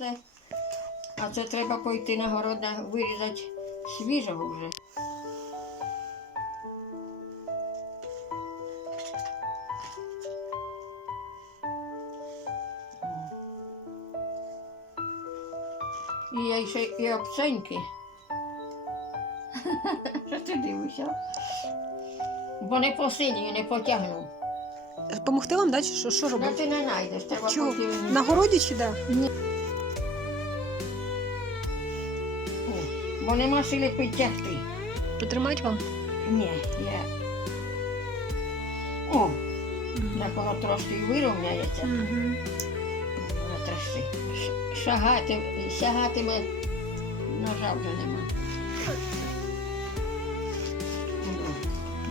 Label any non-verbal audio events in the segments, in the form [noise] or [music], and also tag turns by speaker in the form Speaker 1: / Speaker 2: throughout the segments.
Speaker 1: росте. А це треба пойти на город вирізати свіжого вже. І я ще і обценьки. [laughs] Що ти дивишся? Бо не посилюю, не потягну.
Speaker 2: Помогти вам, да, чи що, що
Speaker 1: Ну ти не знайдеш, треба
Speaker 2: Чого? На городі чи де?
Speaker 1: О, Бо нема сили підтягти.
Speaker 2: Потримати вам?
Speaker 1: Ні, я. О, так воно трошки і вирівняється.
Speaker 2: Угу.
Speaker 1: Трошки. Шагати, сягатиме, ножа вже нема.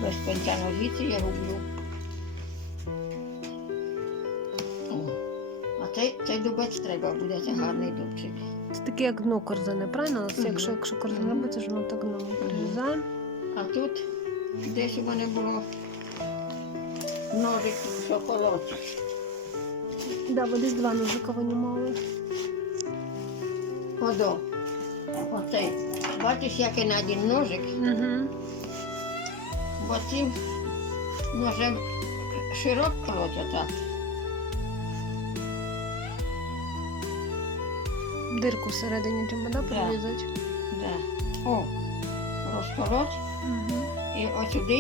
Speaker 1: Без пенька ножиці я роблю. О, А цей, цей дубець треба буде, це гарний дубчик.
Speaker 2: Таке як дно корзини, правильно?
Speaker 1: Мгм.
Speaker 2: якщо, якщо корзина
Speaker 1: Мгм.
Speaker 2: робиться, ж воно так дно прирізаємо.
Speaker 1: А тут десь у мене було ножик, що колоти.
Speaker 2: Да, ви десь два ножика винімали.
Speaker 1: Подо. Оцей. Бачиш, який на один ножик,
Speaker 2: Угу.
Speaker 1: бо цим ножем широко колоть так.
Speaker 2: Дирку всередині треба, да,
Speaker 1: Да.
Speaker 2: прорізати?
Speaker 1: Да. О, розколоть
Speaker 2: Угу.
Speaker 1: і ось сюди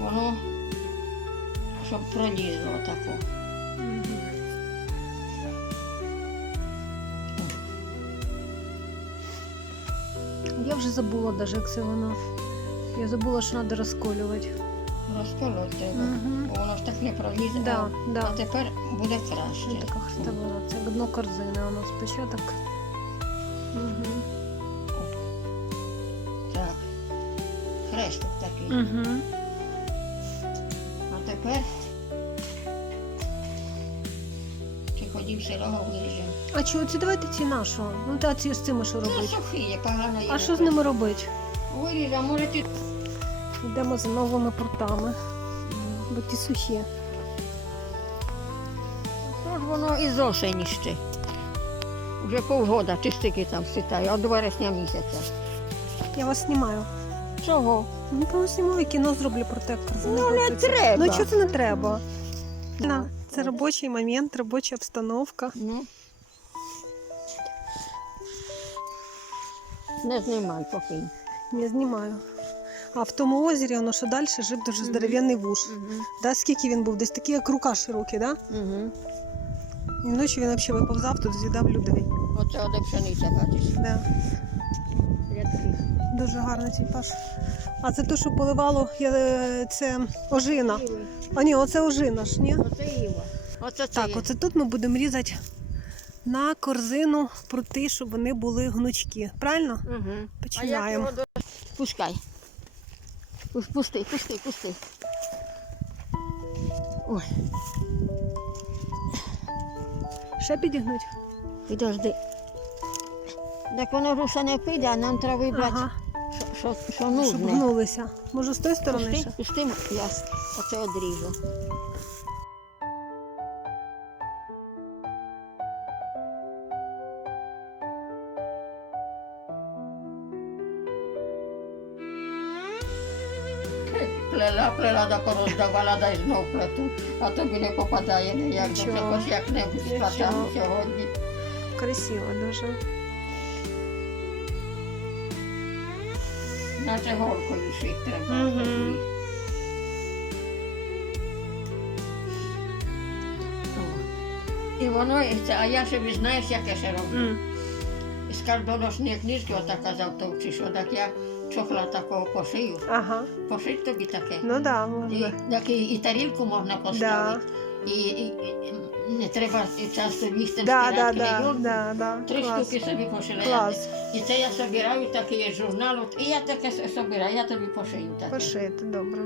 Speaker 1: воно, щоб пролізло тако.
Speaker 2: Я вже забула навіть, як це воно. Я забула, що треба розколювати.
Speaker 1: Розколоть треба,
Speaker 2: Мгм.
Speaker 1: бо воно ж так не пролізе.
Speaker 2: Да,
Speaker 1: а,
Speaker 2: да.
Speaker 1: а тепер буде краще.
Speaker 2: така хрестовина, це як дно корзини, воно спочатку. Угу.
Speaker 1: Так. Хрестик такий.
Speaker 2: Угу.
Speaker 1: А тепер чи ходів сирого виріжемо.
Speaker 2: А чого ці давайте ці нашу? Ну та ці з цими що
Speaker 1: Це
Speaker 2: робити?
Speaker 1: сухі, гарна є.
Speaker 2: А що з ними робити?
Speaker 1: Виріжемо, може ти.
Speaker 2: Йдемо за новими портами, бо ті сухі.
Speaker 1: Що ж воно із осені ще? Вже півгода чи стільки там світає, от вересня місяця.
Speaker 2: Я вас знімаю.
Speaker 1: Чого?
Speaker 2: Ну, то знімаю кіно зроблю про те, як
Speaker 1: Ну, не треба.
Speaker 2: Ну чого це не треба? На, це робочий момент, робоча обстановка.
Speaker 1: Ну. Не знімай поки.
Speaker 2: Я знімаю. А в тому озері воно що далі жив дуже здоровенний вуш.
Speaker 1: Угу.
Speaker 2: Да, скільки він був? Десь такий, як рука широкий, да?
Speaker 1: Угу.
Speaker 2: І вночі він взагалі виповзав, тут з'їдав людей.
Speaker 1: Оце оде пшениця, бачиш?
Speaker 2: Да. Дуже гарний цей паш. А це те, що поливало, е, це ожина. А ні, оце ожина ж, ні?
Speaker 1: Оце Іва. Оце це
Speaker 2: Так,
Speaker 1: є.
Speaker 2: оце тут ми будемо різати на корзину прути, щоб вони були гнучкі. Правильно?
Speaker 1: Угу.
Speaker 2: Починаємо.
Speaker 1: Пускай. Пус- Пусти, пусти, пусти. Ой,
Speaker 2: Ще підігнуть?
Speaker 1: підожди. Так воно руса не піде, а нам треба вибрати,
Speaker 2: Ага,
Speaker 1: що, що, що
Speaker 2: щоб гнулися. Може, з тої сторони
Speaker 1: Пусти,
Speaker 2: ще?
Speaker 1: пусти, я оце одріжу. Плела, плела, да пороздавала, дай знов плету, а тобі не попадає ніяк,
Speaker 2: Нічого.
Speaker 1: вже хоч як-небудь сплатав сьогодні.
Speaker 2: Красиво дуже.
Speaker 1: Наче голкою шить треба. О. І воно, і це, а я собі знаєш, як я ще роблю.
Speaker 2: М.
Speaker 1: Із кардоношної книжки отака завтовчи, що так я чохла такого пошию.
Speaker 2: Ага.
Speaker 1: Пошить тобі таке.
Speaker 2: Ну так, можна.
Speaker 1: І, так, і, і тарілку можна поставити. І, і, і не треба часто їсти
Speaker 2: Да, да,
Speaker 1: стирати
Speaker 2: да, да, да.
Speaker 1: Три
Speaker 2: Клас.
Speaker 1: штуки собі пошила.
Speaker 2: Клас.
Speaker 1: І це я собираю такий журнал, от, і я таке собираю, я тобі пошию таке.
Speaker 2: Пошити, добре.